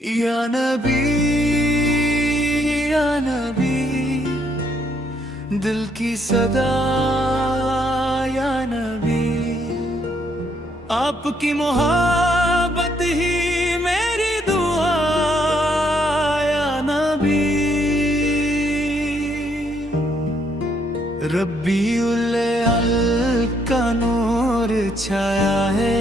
या नबी, या नबी, दिल की सदा, या नबी, आपकी मोहब्बत ही मेरी दुआ, या नबी। रब्बीउल अल का नूर छाया है,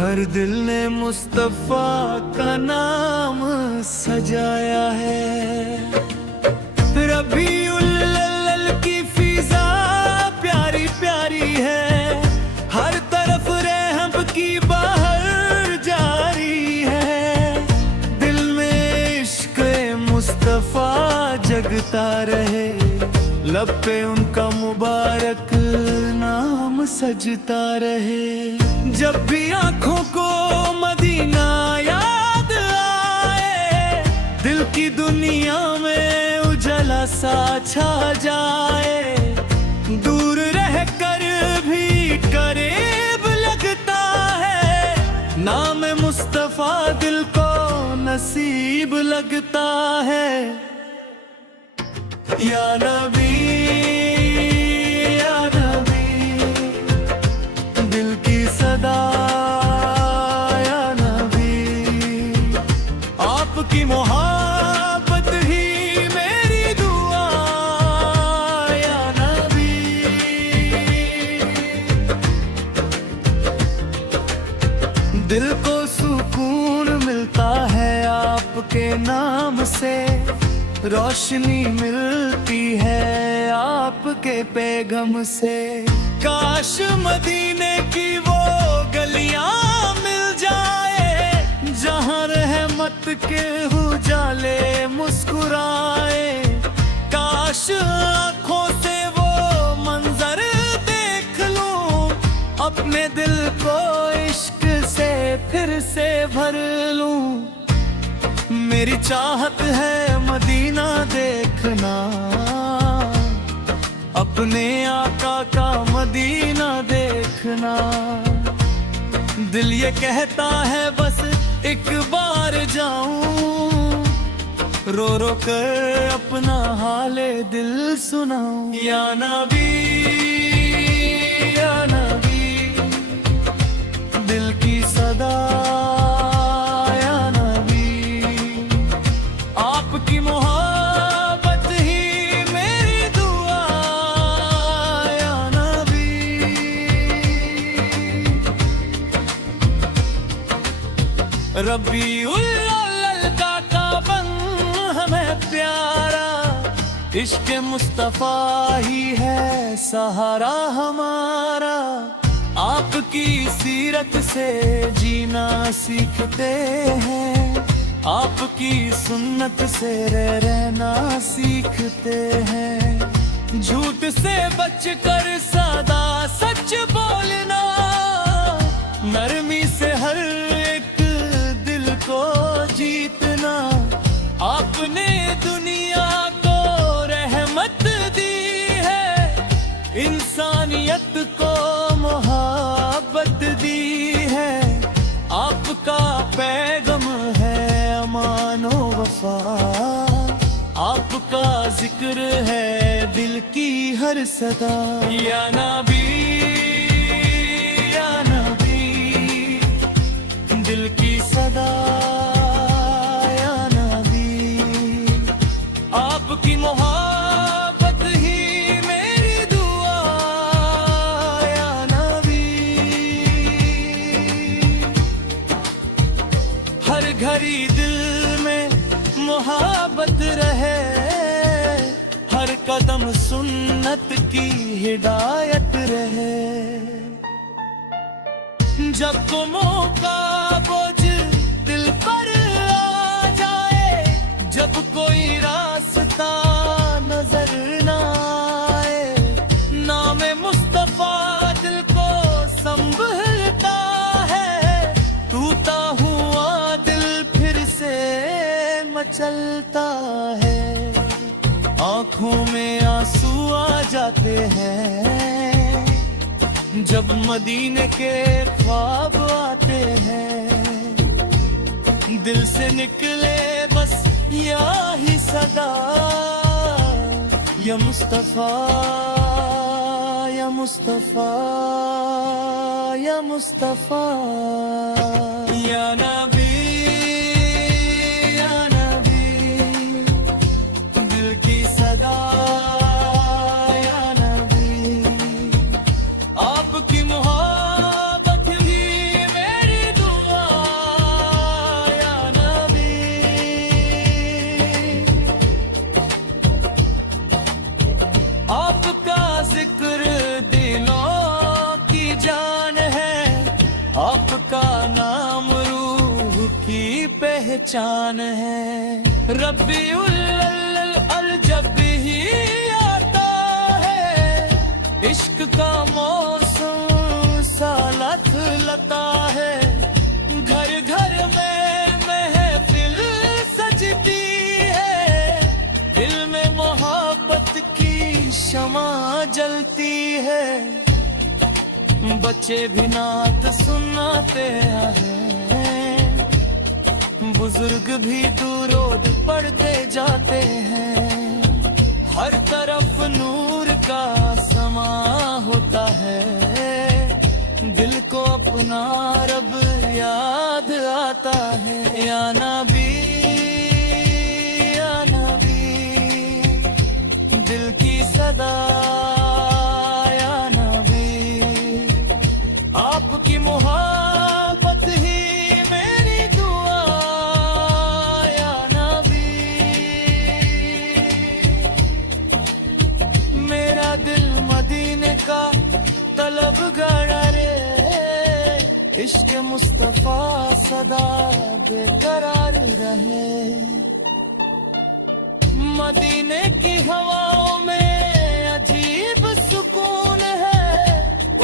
हर दिल ने मुस्तफा का नाम सजाया है। रब्बीउल अल की फिजा प्यारी प्यारी है, हर तरफ रहम की बहार जारी है। दिल में इश्क़ मुस्तफा जगता रहे, लब पे उनका मुबारक नाम सजता रहे। जब भी आँखों को मदीना याद आए, दिल की दुनिया में उजला सा छा जाए। दूर रहकर भी करीब लगता है, नाम मुस्तफा दिल को नसीब लगता है। या नबी, या नबी, दिल की सदा, या नबी, आपकी मोहब्बत ही मेरी दुआ, या नबी। दिल को सुकून मिलता है आपके नाम से, रोशनी मिलती है आपके पैगम से। काश मदीने की वो गलियां मिल जाए, जहां रहमत के उजाले मुस्कुराए। काश आँखों से वो मंजर देख लूं, अपने दिल को इश्क से फिर से भर लूं। मेरी चाहत है मदीना देखना, अपने आका का मदीना देखना। दिल ये कहता है बस एक बार जाऊं, रो रो कर अपना हाले दिल सुनाऊं। या नबी, या नबी, दिल की सदा, आपकी मोहब्बत ही मेरी दुआ, या नबी। रब्बीउल अल का बन हमें प्यारा, इश्क़ मुस्तफा ही है सहारा हमारा। आपकी सीरत से जीना सीखते हैं, आपकी सुन्नत से रहना सीखते हैं। झूठ से बचकर सदा सच बोलना, नरमी से हर एक दिल को जीतना। आपने दुनिया को रहमत दी है, इंसानियत को मोहब्बत दी है। आपका पैगम है मानो वफा, आपका जिक्र है दिल की हर सदा। या नबी, या नबी, दिल की सदा, या नबी, आपकी मोहब्बत ही मेरी दुआ, या नबी। हर घड़ी दिल में मोहब्बत रहे, हर कदम सुन्नत की हिदायत रहे। जब को मौका बोझ दिल पर आ जाए, जब कोई रास्ता नजर ना आए, नाम मुस्तफा दिल को संभलता है। टूटा हुआ दिल फिर से मचलता है, आँखों में आंसू आ जाते हैं। जब मदीने के ख्वाब आते हैं, दिल से निकले बस या ही सदा, या मुस्तफा या मुस्तफा या मुस्तफा, या नबी या नबी, दिल की सदा या नबी, आपकी मोहब्बत ही मेरी दुआ, या नबी। आपका जिक्र दिलों की जान है, आपका नाम रूह की पहचान है। रब्बीउल अव्वल जब ही आता है, इश्क का मौसम सा लता है। घर घर में महफिल सजती है, दिल में मोहब्बत की शमा जलती है। बच्चे भी नात सुनाते हैं, बुजुर्ग भी दुरूद पढ़ते जाते हैं। हर तरफ नूर का समा होता है, दिल को अपना रब याद आता है। या नबी या नबी, दिल की सदा या नबी, आपकी मोहब्बत ही मेरी दुआ, या नबी। मेरा दिल मदीने का तलबगार रे, इश्क मुस्तफा सदा बेकरार रहे। मदीने की हवाओं में अजीब सुकून है,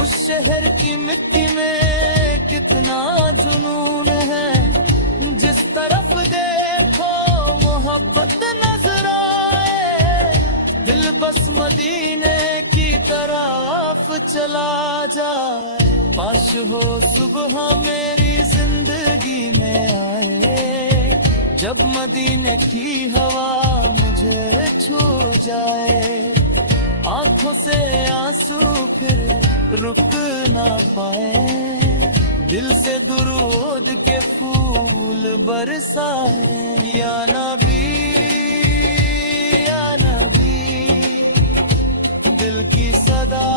उस शहर की मिट्टी में कितना जुनून है। जिस तरफ देखो मोहब्बत नजर आए, दिल बस मदीने की तरफ चला जाए। पाश हो सुबह मेरी जिंदगी में आए, जब मदीने की हवा मुझे छू जाए। आंखों से आंसू फिर रुक ना पाए, दिल से दुरूद के फूल बरसाए। या नबी या नबी, दिल की सदा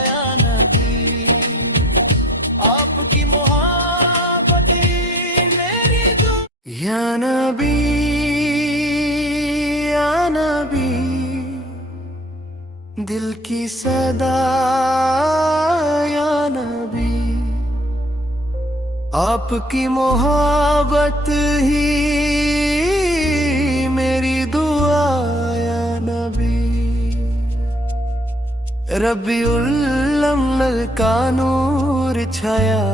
या नबी, आपकी मोहब्बत ही मेरी दुआ। या नबी या नबी, दिल की सदा या नबी, आपकी मोहब्बत ही मेरी दुआ, या नबी। रब्बीउल अव्वल का नूर छाया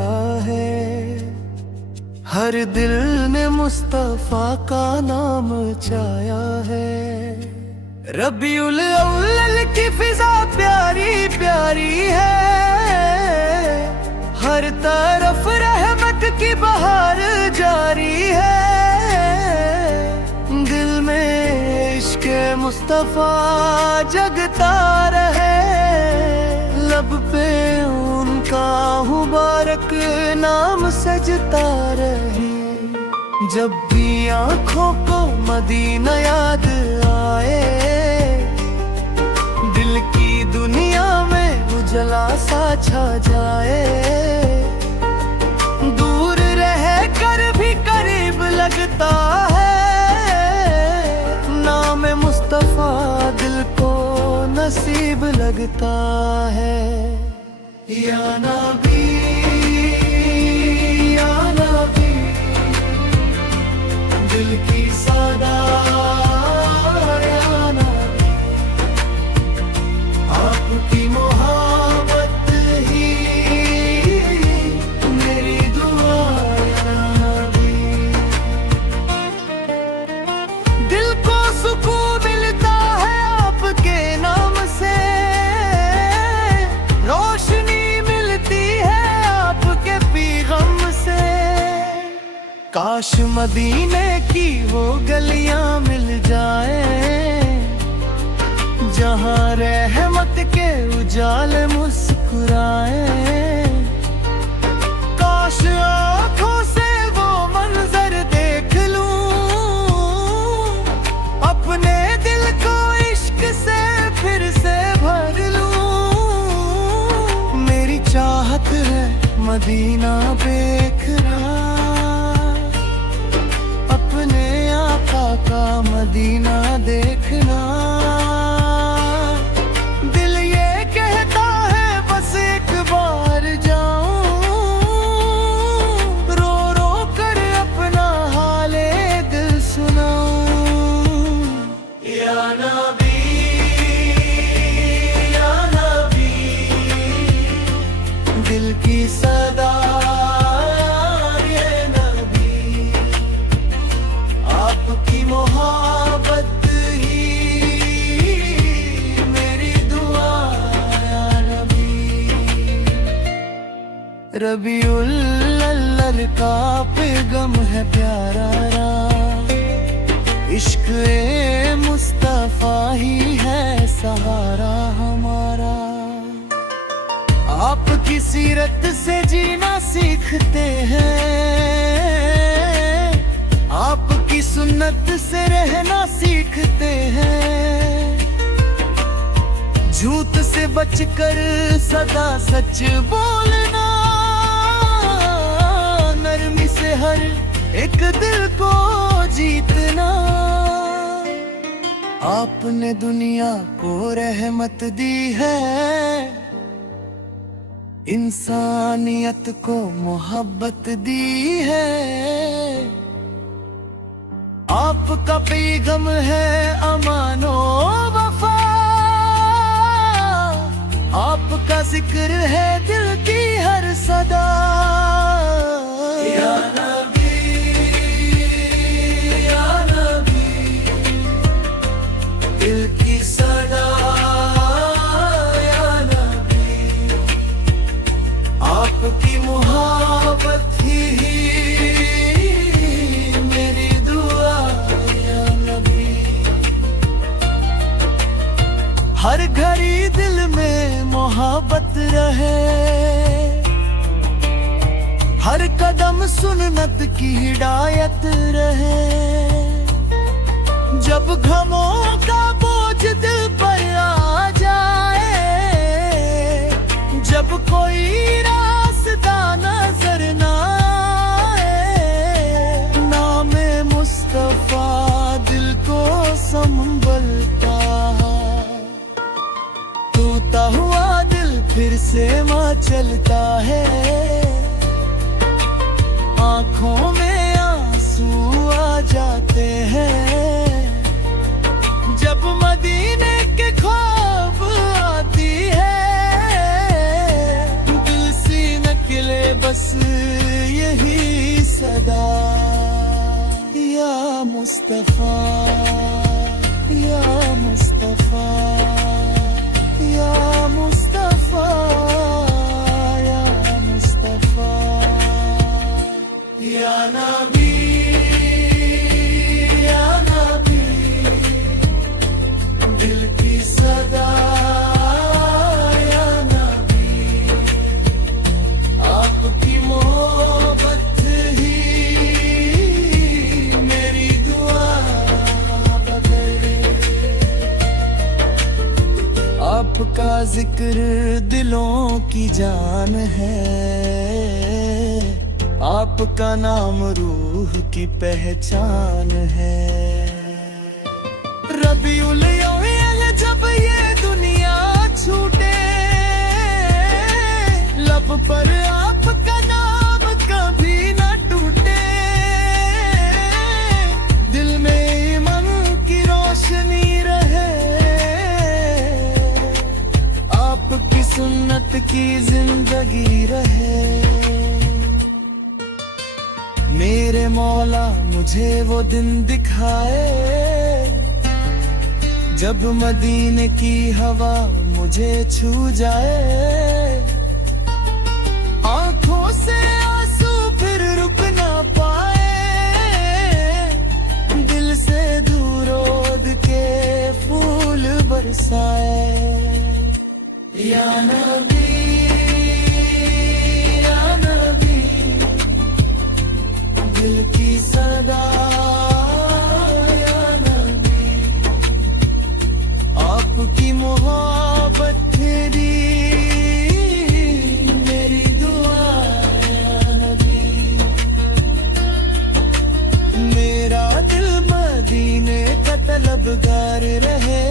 है, हर दिल ने मुस्तफा का नाम चाया है। रब्बीउल अव्वल की फिजा प्यारी प्यारी है, हर तरफ रहमत की बहार जारी है। दिल में इश्क मुस्तफा जगता रहे, लब पे उनका मुबारक नाम सजता रहे। जब भी आँखों को मदीना याद आए, दिल की दुनिया में उजला सा छा जाए। दूर रह कर भी करीब लगता है, नाम मुस्तफा दिल को नसीब लगता है। या नबी या नबी, दिल की सदा या नबी, आपकी मोहब्बत ही मेरी दुआ, या नबी। दिल को सुकून मिलता है आपके नाम से, रोशनी मिलती है आपके पैगम से। काश मदीने की वो गलियां मिल जाए, जहां रहमत के उजाले मुस्कुराए। काश आँखों से वो मंजर देख लूं, अपने दिल को इश्क से फिर से भर लूं। मेरी चाहत है मदीना बेखरा, अपने आका का मदीना देखना। दिल ये कहता है बस एक बार जाऊं, रो रो कर अपना हाले दिल सुनाऊं। या नबी या नबी, दिल की सदा आपकी मोहब्बत ही मेरी दुआ या नबी। रबीउल अव्वल का पैगाम है प्यारा, इश्क ए मुस्तफा ही है सहारा हमारा। आपकी सीरत से जीना सीखते हैं, आपकी सुन्नत से रहना सीखते हैं। झूठ से बचकर सदा सच बोलना, नरमी से हर एक दिल को जीतना। आपने दुनिया को रहमत दी है, इंसानियत को मोहब्बत दी है। आपका पैगाम है अमानो वफा, आपका जिक्र है दिल की हर सदा। या नबी या नबी, दिल की सदा या नबी। आपकी मोहब्बत ही मेरी दुआ या नबी। हर घड़ी दिल में मोहब्बत रहे, हर कदम सुन्नत की हिदायत रहे। जब गमों का बोझ दिल पर आ जाए, जब कोई रास्ता नजर ना आए, नामे मुस्तफा दिल को संभलता। टूटा हुआ दिल फिर से मचलता है, आंखों में आंसू आ जाते हैं। जब मदीने के ख्वाब आती है, दिल से निकले बस यही सदा। या मुस्तफा या मुस्तफा या मुस्तफा या मुस्तफा। या नबी या नबी, दिल की सदा या नबी। आपकी मोहब्बत ही मेरी दुआ बदले। आपका जिक्र दिलों की जान है, आपका नाम रूह की पहचान है। रबीउल अव्वल जब ये दुनिया छूटे, लब पर आपका नाम कभी न टूटे। दिल में ईमान की रोशनी रहे, आपकी सुन्नत की जिंदगी रहे। मेरे मौला मुझे वो दिन दिखाए, जब मदीने की हवा मुझे छू जाए। आंखों से आंसू फिर रुक ना पाए, सदा या नबी, आपकी मोहब्बत तेरी मेरी दुआ या नबी। मेरा दिल मदीने का तलबगार रहे,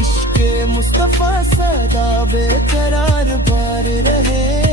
इश्क़े मुस्तफ़ा सदा बेकरार बार रहे।